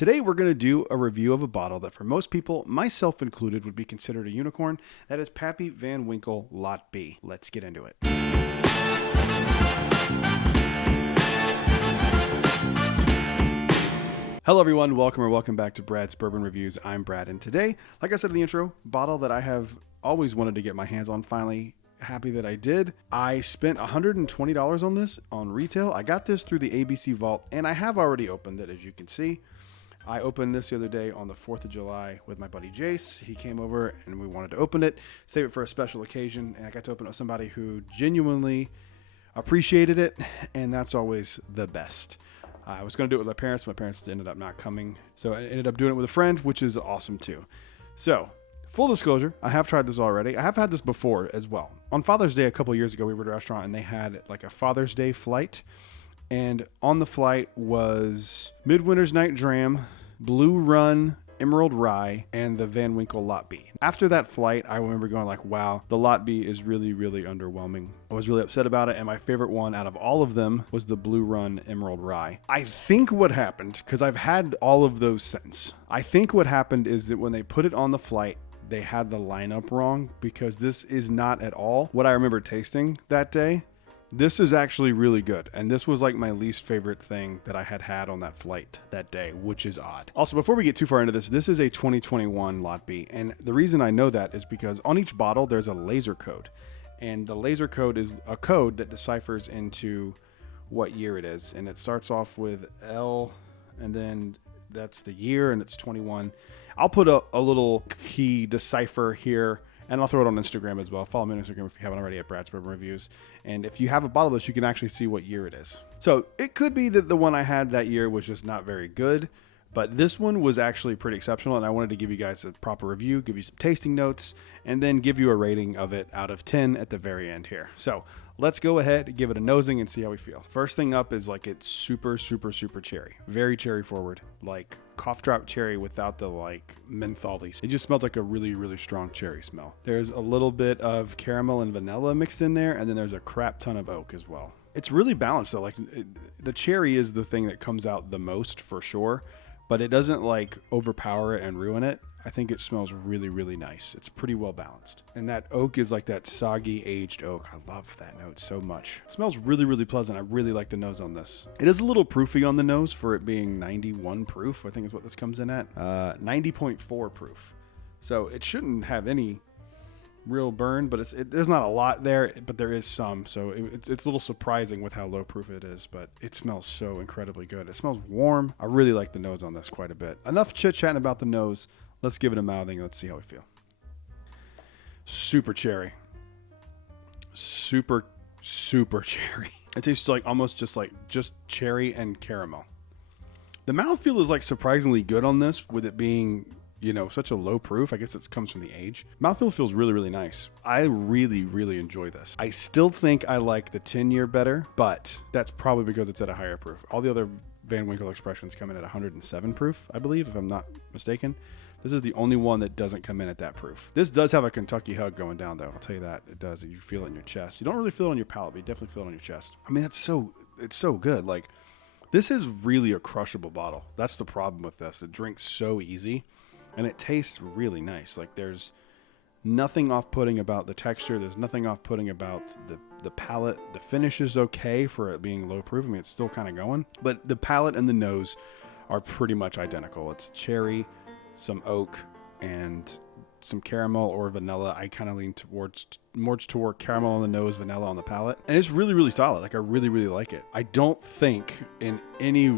Today we're going to do a review of a bottle that for most people, myself included, would be considered a unicorn. That is Pappy Van Winkle Lot B. Let's get into it. Hello everyone, welcome back to Brad's Bourbon Reviews. I'm Brad, and today, like I said in the intro, bottle that I have always wanted to get my hands on, finally happy that I did. I spent $120 on this on retail. I got this through the ABC Vault, and I have already opened it, as you can see. I opened this the other day on the 4th of July with my buddy Jace. He came over and we wanted to open it, save it for a special occasion, and I got to open it with somebody who genuinely appreciated it, and that's always the best. I was going to do it with my parents. My parents ended up not coming, so I ended up doing it with a friend, which is awesome too. So, full disclosure, I have tried this already. I have had this before as well. On Father's Day a couple years ago, we were at a restaurant and they had like a Father's Day flight. And on the flight was Midwinter's Night Dram, Blue Run, Emerald Rye, and the Van Winkle Lot B. After that flight, I remember going like, wow, the Lot B is really, really underwhelming. I was really upset about it, and my favorite one out of all of them was the Blue Run Emerald Rye. I think what happened, because I've had all of those since, I think what happened is that when they put it on the flight, they had the lineup wrong, because this is not at all what I remember tasting that day. This is actually really good, and this was like my least favorite thing that I had on that flight that day, which is odd. Also, before we get too far into this is a 2021 Lot B, and the reason I know that is because on each bottle there's a laser code, and the laser code is a code that deciphers into what year it is, and it starts off with L, and then that's the year, and it's 21. I'll put a little key decipher here, and I'll throw it on Instagram as well. Follow me on Instagram if you haven't already at Brad's Bourbon Reviews. And if you have a bottle of this, you can actually see what year it is. So it could be that the one I had that year was just not very good, but this one was actually pretty exceptional, and I wanted to give you guys a proper review, give you some tasting notes, and then give you a rating of it out of 10 at the very end here. So let's go ahead, give it a nosing, and see how we feel. First thing up is like it's super, super, super cherry. Very cherry forward, like cough drop cherry without the like mentholy. It just smells like a really, really strong cherry smell. There's a little bit of caramel and vanilla mixed in there, and then there's a crap ton of oak as well. It's really balanced though. Like the cherry is the thing that comes out the most for sure, but it doesn't like overpower it and ruin it. I think it smells really, really nice. It's pretty well balanced. And that oak is like that soggy aged oak. I love that note so much. It smells really, really pleasant. I really like the nose on this. It is a little proofy on the nose for it being 91 proof, I think is what this comes in at. 90.4 proof. So it shouldn't have any real burn, but there's not a lot there, but there is some. So it's a little surprising with how low proof it is, but it smells so incredibly good. It smells warm. I really like the nose on this quite a bit. Enough chit-chatting about the nose. Let's give it a mouthing and let's see how we feel. Super cherry. Super, super cherry. It tastes like almost just cherry and caramel. The mouthfeel is like surprisingly good on this, with it being, you know, such a low proof. I guess it comes from the age. Mouthfeel feels really, really nice. I really, really enjoy this. I still think I like the 10-year better, but that's probably because it's at a higher proof. All the other Van Winkle expressions come in at 107 proof, I believe, if I'm not mistaken. This is the only one that doesn't come in at that proof. This does have a Kentucky hug going down, though. I'll tell you that. It does. You feel it in your chest. You don't really feel it on your palate, but you definitely feel it on your chest. I mean, it's so good. Like, this is really a crushable bottle. That's the problem with this. It drinks so easy, and it tastes really nice. Like, there's nothing off-putting about the texture. There's nothing off-putting about the palate. The finish is okay for it being low proof. I mean, it's still kind of going. But the palate and the nose are pretty much identical. It's cherry, some oak, and some caramel or vanilla. I kind of lean more toward caramel on the nose, vanilla on the palate. And it's really, really solid. Like, I really, really like it. I don't think in any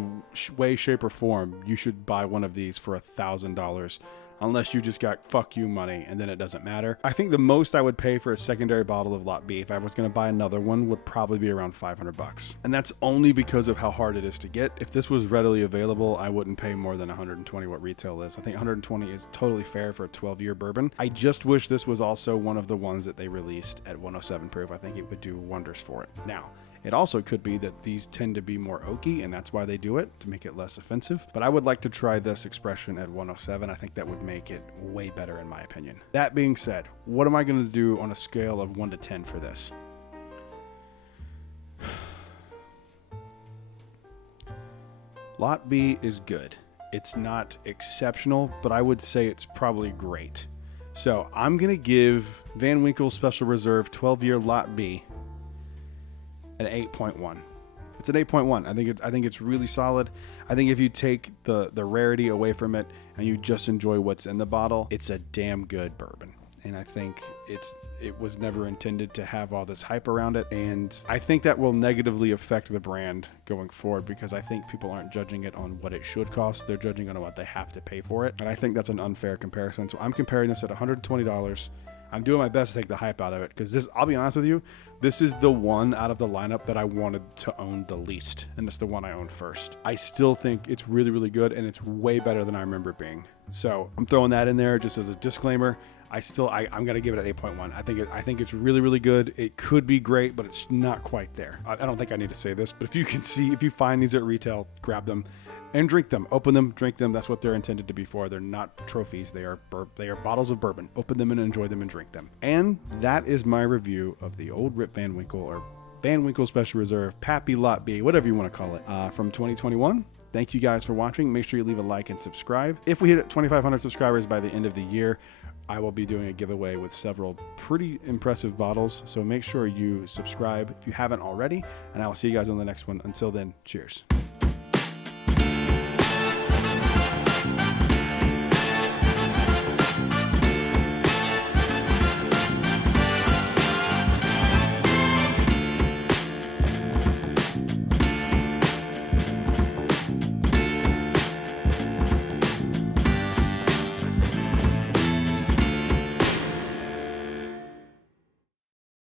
way, shape, or form you should buy one of these for $1,000 unless you just got fuck you money and then it doesn't matter. I think the most I would pay for a secondary bottle of Lot B, if I was going to buy another one, would probably be around $500. And that's only because of how hard it is to get. If this was readily available, I wouldn't pay more than $120 what retail is. I think $120 is totally fair for a 12-year bourbon. I just wish this was also one of the ones that they released at 107 proof. I think it would do wonders for it. Now, it also could be that these tend to be more oaky, and that's why they do it, to make it less offensive. But I would like to try this expression at 107. I think that would make it way better in my opinion. That being said, what am I going to do on a scale of 1 to 10 for this? Lot B is good. It's not exceptional, but I would say it's probably great. So I'm going to give Van Winkle Special Reserve 12-year Lot B an 8.1. It's an 8.1. I think it's really solid. I think if you take the rarity away from it and you just enjoy what's in the bottle, it's a damn good bourbon. And I think it was never intended to have all this hype around it. And I think that will negatively affect the brand going forward, because I think people aren't judging it on what it should cost. They're judging on what they have to pay for it. And I think that's an unfair comparison. So I'm comparing this at $120. I'm doing my best to take the hype out of it, because this, I'll be honest with you, this is the one out of the lineup that I wanted to own the least. And it's the one I owned first. I still think it's really, really good, and it's way better than I remember it being. So I'm throwing that in there just as a disclaimer. I'm going to give it an 8.1. I think it's really, really good. It could be great, but it's not quite there. I don't think I need to say this, but if you find these at retail, grab them and drink them. Open them, drink them. That's what they're intended to be for. They're not trophies. They are bottles of bourbon. Open them and enjoy them and drink them. And that is my review of the Old Rip Van Winkle, or Van Winkle Special Reserve, Pappy Lot B, whatever you want to call it, from 2021. Thank you guys for watching. Make sure you leave a like and subscribe. If we hit 2,500 subscribers by the end of the year, I will be doing a giveaway with several pretty impressive bottles. So make sure you subscribe if you haven't already, and I will see you guys on the next one. Until then, cheers.